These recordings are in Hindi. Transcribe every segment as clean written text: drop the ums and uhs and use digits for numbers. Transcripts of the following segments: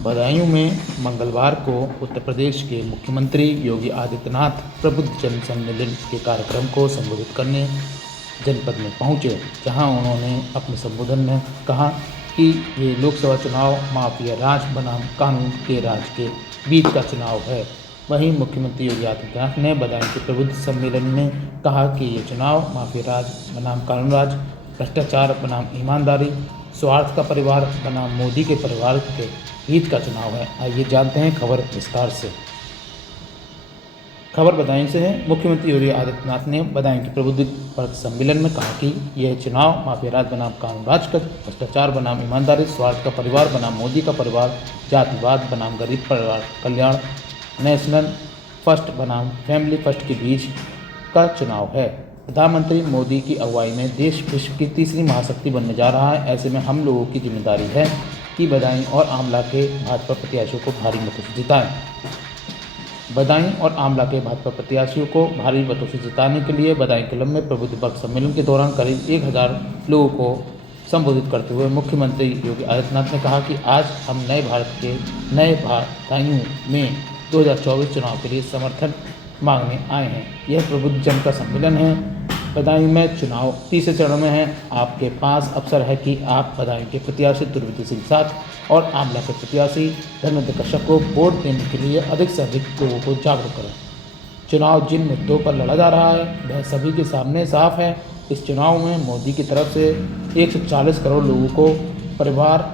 बदायूं में मंगलवार को उत्तर प्रदेश के मुख्यमंत्री योगी आदित्यनाथ प्रबुद्ध जन सम्मेलन के कार्यक्रम को संबोधित करने जनपद में पहुंचे, जहां उन्होंने अपने संबोधन में कहा कि ये लोकसभा चुनाव माफिया राज बनाम कानून के राज के बीच का चुनाव है। वहीं मुख्यमंत्री योगी आदित्यनाथ ने बदायूं के प्रबुद्ध सम्मेलन में कहा कि ये चुनाव माफिया राज बनाम कानून राज, भ्रष्टाचार बनाम ईमानदारी, स्वार्थ का परिवार बनाम मोदी के परिवार के बीच का चुनाव है। आइए जानते हैं खबर विस्तार से। खबर बदायूं से है। मुख्यमंत्री योगी आदित्यनाथ ने बदायूं के प्रबुद्ध वर्ग सम्मेलन में कहा कि यह चुनाव माफिया राज बनाम कानून राज का, भ्रष्टाचार बनाम ईमानदारी, स्वार्थ का परिवार बनाम मोदी का परिवार, जातिवाद बनाम गरीब परिवार कल्याण, नेशनल फर्स्ट बनाम फैमिली फर्स्ट के बीच का चुनाव है। प्रधानमंत्री मोदी की अगुवाई में देश विश्व की तीसरी महाशक्ति बनने जा रहा है। ऐसे में हम लोगों की जिम्मेदारी है कि बदायूं और आमला के भाजपा प्रत्याशियों को भारी मतों से जिताएं। बदायूं और आमला के भाजपा प्रत्याशियों को भारी मतों से जिताने के लिए बदायूं क्लब में प्रबुद्ध वर्ग सम्मेलन के दौरान करीब 1000 लोगों को संबोधित करते हुए मुख्यमंत्री योगी आदित्यनाथ ने कहा कि आज हम नए भारत के नए बदायूं में 2024 चुनाव के लिए समर्थन मांगने आए हैं। यह प्रबुद्ध जन का सम्मेलन है। बदायूं में चुनाव तीसरे चरण में है। आपके पास अवसर है कि आप बदायूं के प्रत्याशी दुर्विधि सिंह साथ और आमला के प्रत्याशी धर्मेंद्र कश्यप को वोट देने के लिए अधिक से अधिक लोगों को जागरूक करें। चुनाव जिन मुद्दों पर लड़ा जा रहा है वह सभी के सामने साफ है। इस चुनाव में मोदी की तरफ से 140 करोड़ लोगों को परिवार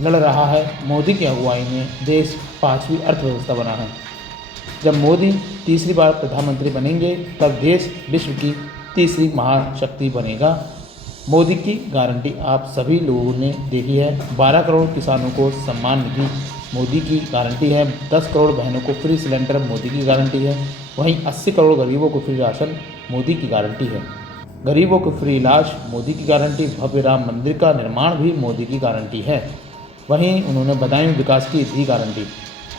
लड़ रहा है। मोदी की अगुवाई में देश 5वीं अर्थव्यवस्था बना है। जब मोदी तीसरी बार प्रधानमंत्री बनेंगे तब देश विश्व की तीसरी महाशक्ति बनेगा। मोदी की गारंटी आप सभी लोगों ने देखी है। 12 करोड़ किसानों को सम्मान निधि मोदी की गारंटी है। 10 करोड़ बहनों को फ्री सिलेंडर मोदी की गारंटी है। वहीं 80 करोड़ गरीबों को फ्री राशन मोदी की गारंटी है। गरीबों को फ्री इलाज मोदी की गारंटी। भव्य राम मंदिर का निर्माण भी मोदी की गारंटी है। वहीं उन्होंने बदायूं विकास की दी गारंटी।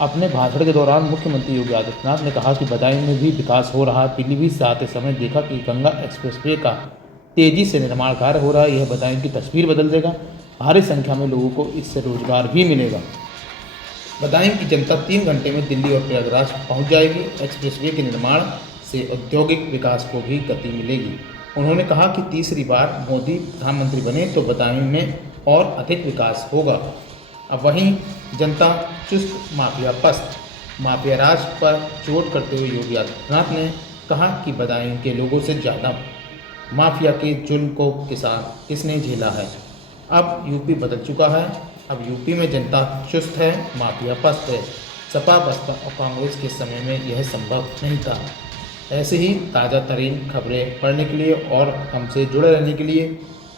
अपने भाषण के दौरान मुख्यमंत्री योगी आदित्यनाथ ने कहा कि बदायूं में भी विकास हो रहा है। पीलीभीत से आते समय देखा कि गंगा एक्सप्रेसवे का तेजी से निर्माण कार्य हो रहा है। यह बदायूं की तस्वीर बदल देगा। भारी संख्या में लोगों को इससे रोजगार भी मिलेगा। बदायूं की जनता 3 घंटे में दिल्ली और प्रयागराज पहुंच जाएगी। एक्सप्रेसवे के निर्माण से औद्योगिक विकास को भी गति मिलेगी। उन्होंने कहा कि तीसरी बार मोदी प्रधानमंत्री बने तो बदायूं में और अधिक विकास होगा। अब वहीं जनता चुस्त माफिया पस्त, माफिया राज पर चोट करते हुए योगी आदित्यनाथ ने कहा कि बदायूं के लोगों से ज़्यादा माफिया के जुल्म को किसने झेला है। अब यूपी बदल चुका है। अब यूपी में जनता चुस्त है, माफिया पस्त है। सपा बसपा और कांग्रेस के समय में यह संभव नहीं था। ऐसे ही ताज़ा तरीन खबरें पढ़ने के लिए और हमसे जुड़े रहने के लिए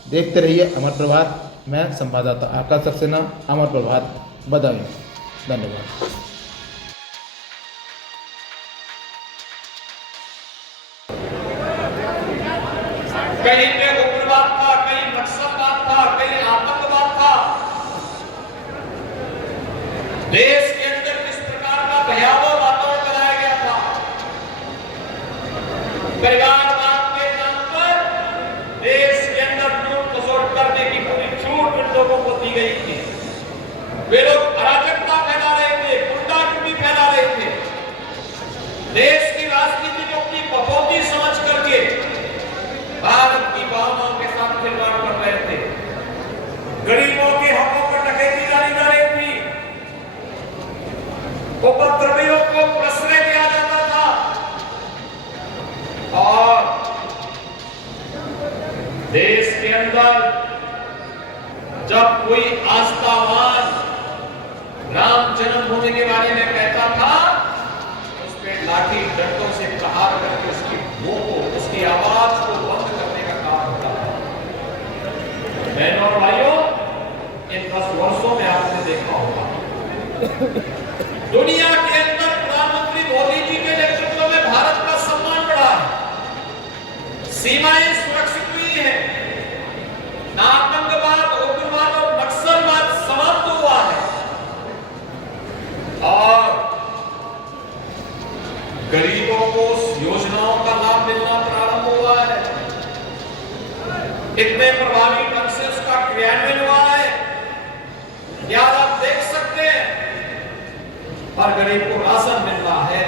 देखते रहिए अमर प्रभात। मैं संवाददाता आकाश सक्सेना, अमर प्रभात, बदायूं। धन्यवाद। कहीं पे उग्रवाद था, कहीं नक्सलवाद था, कहीं आतंकवाद था। देश के अंदर किस प्रकार का भयावह वातावरण बनाया गया था। परिवारवाद के नाम पर देश के अंदर लूट खसोट करने की पूरी छूट लोगों को दी गई थी। वे लोग अराजकता फैला रहे थे, गुंडागर्दी फैला रहे थे। देश की राजनीति को अपनी बफौती समझ करके भारत की भावनाओं के साथ खिलवाड़ कर रहे थे। गरीबों के हकों पर डकैती डाली जा रही थी। उपद्रवियों को प्रश्रय दिया जाता था और देश के अंदर जब कोई आस्थावान राम जन्मभूमि के बारे में कहता था, उस पर लाठी डंडों से प्रहार करके उसकी मुंह को, उसकी आवाज को बंद करने का काम होता है। बहनों और भाइयों, इन 10 वर्षों में आपने देखा होगा दुनिया के अंदर प्रधानमंत्री मोदी जी के नेतृत्व में भारत का सम्मान बढ़ा है। सीमाएं सुरक्षित हुई है। आतंकवाद, उग्रवाद और नक्सलवाद समाप्त हुआ है और गरीबों को योजनाओं का लाभ मिलना प्रारंभ हुआ है। इतने प्रभावी ढंग से उसका क्रियान्वयन हुआ है। क्या आप देख सकते हैं हर गरीब को राशन मिल रहा है,